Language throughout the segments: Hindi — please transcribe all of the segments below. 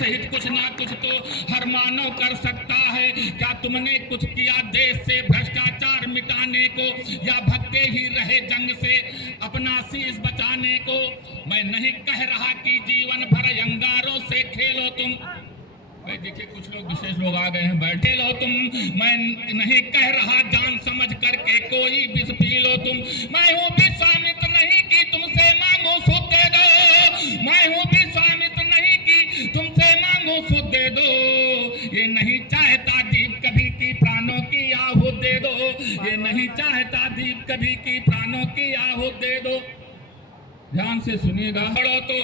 सहित कुछ ना कुछ तो हर मानव कर सकता है। क्या तुमने कुछ किया देश से भ्रष्टाचार मिटाने को, या भगते ही रहे जंग से अपना शीश बचाने को? मैं नहीं कह रहा कि जीवन भर अंगारों से खेलो तुम। भाई देखिए कुछ लोग विशेष लोग आ गए हैं, बैठे लो तुम। मैं नहीं कह रहा जान समझ करके कोई विष पी लो तुम। मैं हूँ विश्वामित्र नहीं कि तुमसे मांगो सुध दे दो। मैं हूँ विश्वामित्र नहीं कि तुमसे मांगो सुध दे दो। ये नहीं चाहता दीप कभी की प्राणों की आहुत दे दो। ये नहीं चाहता दीप कभी की प्राणों की आहुत दे दो। ध्यान से सुनिएगा। तोड़ो तो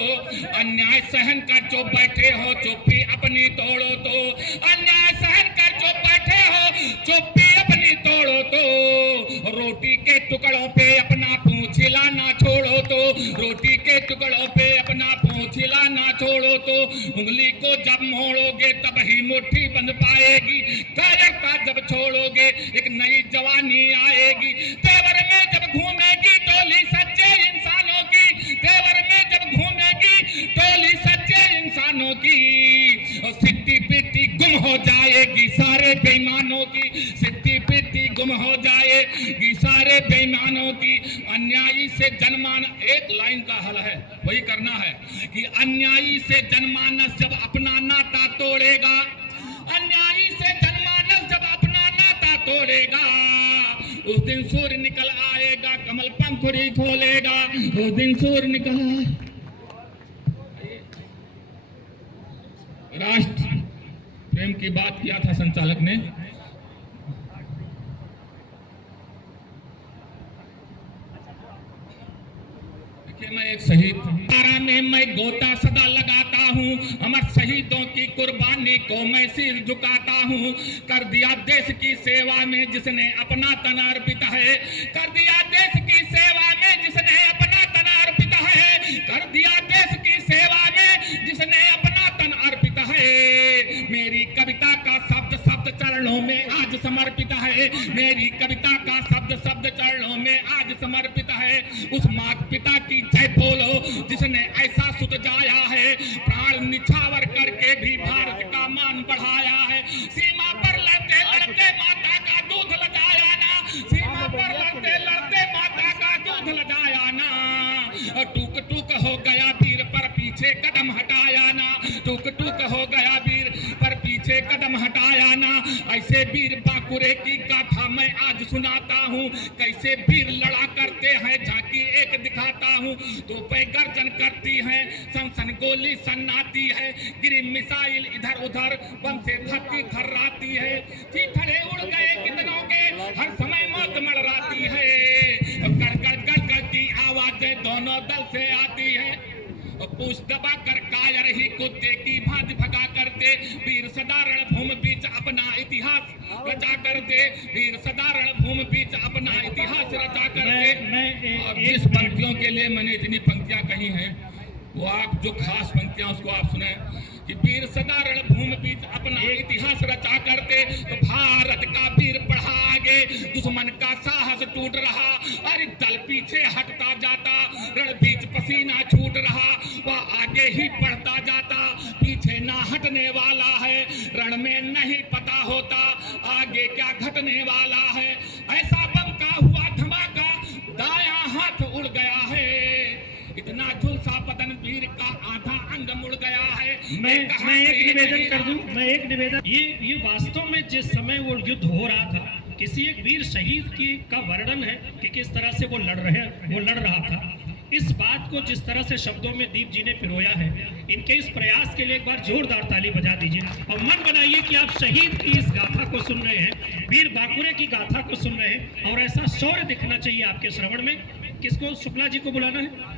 अन्याय सहन कर जो बैठे हो, चुप्पी अपनी तोड़ो तो। अन्याय सहन कर जो बैठे हो, चुप्पी अपनी तोड़ो तो। रोटी के टुकड़ों पे अपना पूंछ हिलाना छोड़ो तो। रोटी के टुकड़ों पे अपना पूंछ हिलाना छोड़ो तो। उंगली को जब मोड़ोगे तब ही मुट्ठी बंध पाएगी। कायरता जब छोड़ोगे एक नई जवानी आएगी। तेवर में जब घूमेगी टोली सच्चे इंसानों की। तेवर में जब घूमेगी टोली सच्चे इंसानों की। और सिट्टी पिट्टी गुम हो जाएगी सारे बेईमानों की। सिट्टी पिट्टी गुम हो जाएगी सारे बेईमानों की। अन्यायी से जनमानस, एक लाइन का हल है वही करना है कि अन्यायी से जनमानस जब अपना नाता तोड़ेगा। अन्यायी से जनमानस जब अपना नाता तोड़ेगा, उस दिन सूर्य निकल आएगा, कमल पंखुड़ी खोलेगा। उस दिन सूर्य निकल। राष्ट्र प्रेम की बात किया था संचालक ने। देखिए मैं एक शहीद में मैं गोता सदा लगाता हूँ। अमर शहीदों की कुर्बानी को मैं सिर झुकाता हूँ। कर दिया देश की सेवा में जिसने अपना तन अर्पित है। कर दिया देश की सेवा में जिसने अपना तन अर्पित है। कर दिया देश की सेवा में जिसने अपना तन अर्पित है। मेरी कविता का शब्द शब्द चरणों में आज समर्पित है। मेरी कविता का शब्द शब्द चरणों में आज समर्पित है। उस माँ पिता की जय बोलो जिसने ऐसा सुत जाया है। प्राण निछावर करके भी भारत का मान बढ़ाया है। सीमा पर लड़ते लड़ते माता का दूध लजाया ना। सीमा पर लड़ते लड़ते माता का दूध लजाया ना। टूक टूक हो गया वीर पर पीछे कदम हटाया ना। टूक टूक हो गया वीर पर पीछे कदम हटाया ना। ऐसे वीर बांकुरे की गाथा मैं आज सुनाता हूँ। कैसे वीर लड़ा करते हैं झांकी एक दिखाता हूँ। तो पे गर्जन करती है, सन गोली सन्नाती है। गिरी मिसाइल इधर उधर बम से धरती थर्राती है। चीथड़े उड़ गए कितनों के हर समय मौत मड़राती है। गड़ गड़ गड़ गड़ की आवाजें दोनों दल से आती है। पूछ दबा कर कायर ही कुत्ते की भांति भगा करते। वीर सदा रणभूमि बीच अपना इतिहास रचा करते। वीर सदा रणभूमि बीच अपना इतिहास रचा करते। और जिस पंक्तियों के लिए मैंने इतनी पंक्तियां कही हैं वो आप जो खास पंक्तियां उसको आप सुने कि वीर सदा रणभूमि बीच अपना इतिहास रचा करते। तो भारत का वीर बढ़ा आगे, दुश्मन का साहस टूट रहा। अरे दल पीछे हटता जाता, रण बीच पसीना छूट रहा। वह आगे ही बढ़ता जाता, पीछे ना हटने वाला है। रण में नहीं पता होता आगे क्या घटने वाला है। ऐसा बम का हुआ धमाका, दायां हाथ उड़ गया है। इतना झुलसा बदन वीर का आधा अंग मुड़ गया है। मैं एक निवेदन कर दूं। मैं एक निवेदन, ये वास्तव में जिस समय वो युद्ध हो रहा था, किसी एक वीर शहीद की का वर्णन है कि किस तरह से वो लड़ रहा था। इस बात को जिस तरह से शब्दों में दीप जी ने पिरोया है, इनके इस प्रयास के लिए एक बार जोरदार ताली बजा दीजिए। और मन बनाइए कि आप शहीद की इस गाथा को सुन रहे हैं, वीर बांकुरे की गाथा को सुन रहे हैं। और ऐसा शौर्य दिखना चाहिए आपके श्रवण में। किसको? शुक्ला जी को बुलाना है।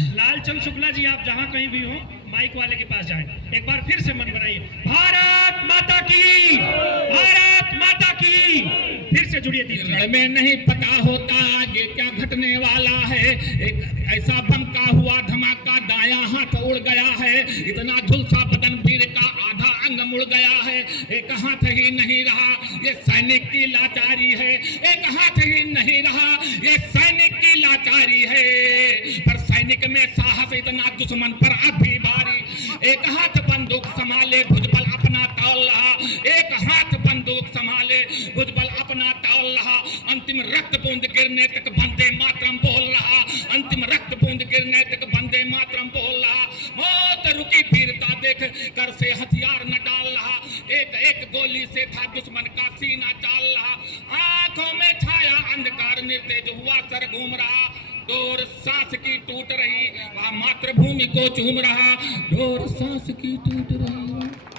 लालचंद शुक्ला जी, आप जहां कहीं भी हो माइक वाले के पास जाएं। एक बार फिर से मन बनाइए। भारत माता की, भारत माता की। फिर से जुड़िए दीजिए। में नहीं पता होता आगे क्या घटने वाला है। एक ऐसा बम का हुआ धमाका, दायां हाथ उड़ गया है। इतना झुलसा बदन वीर का आधा अंग मुड़ गया है। एक हाथ ही नहीं रहा, ये सैनिक की लाचारी है। एक हाथ ही नहीं रहा, ये सैनिक की लाचारी है। पर सैनिक में साहस इतना दुश्मन पर अब भी भारी। एक हाथ पर बंदूक संभाले भुजबल अपना तौल रहा, एक हाथ बंदूक संभाले भुजबल अपना तौल रहा। अंतिम रक्त बूंद गिरने तक वंदे मातरम बोल रहा, अंतिम रक्त बूंद गिरने तक वंदे मातरम बोल रहा। मौत रुकी वीरता देख कर से हथियार न डाल रहा, एक एक गोली से था दुश्मन का सीना चाल रहा। आंखों में छाया अंधकार निर्तेज हुआ सर घूम रहा, डोर सांस की टूट रही वह मातृभूमि को चूम रहा, डोर सांस की टूट रही।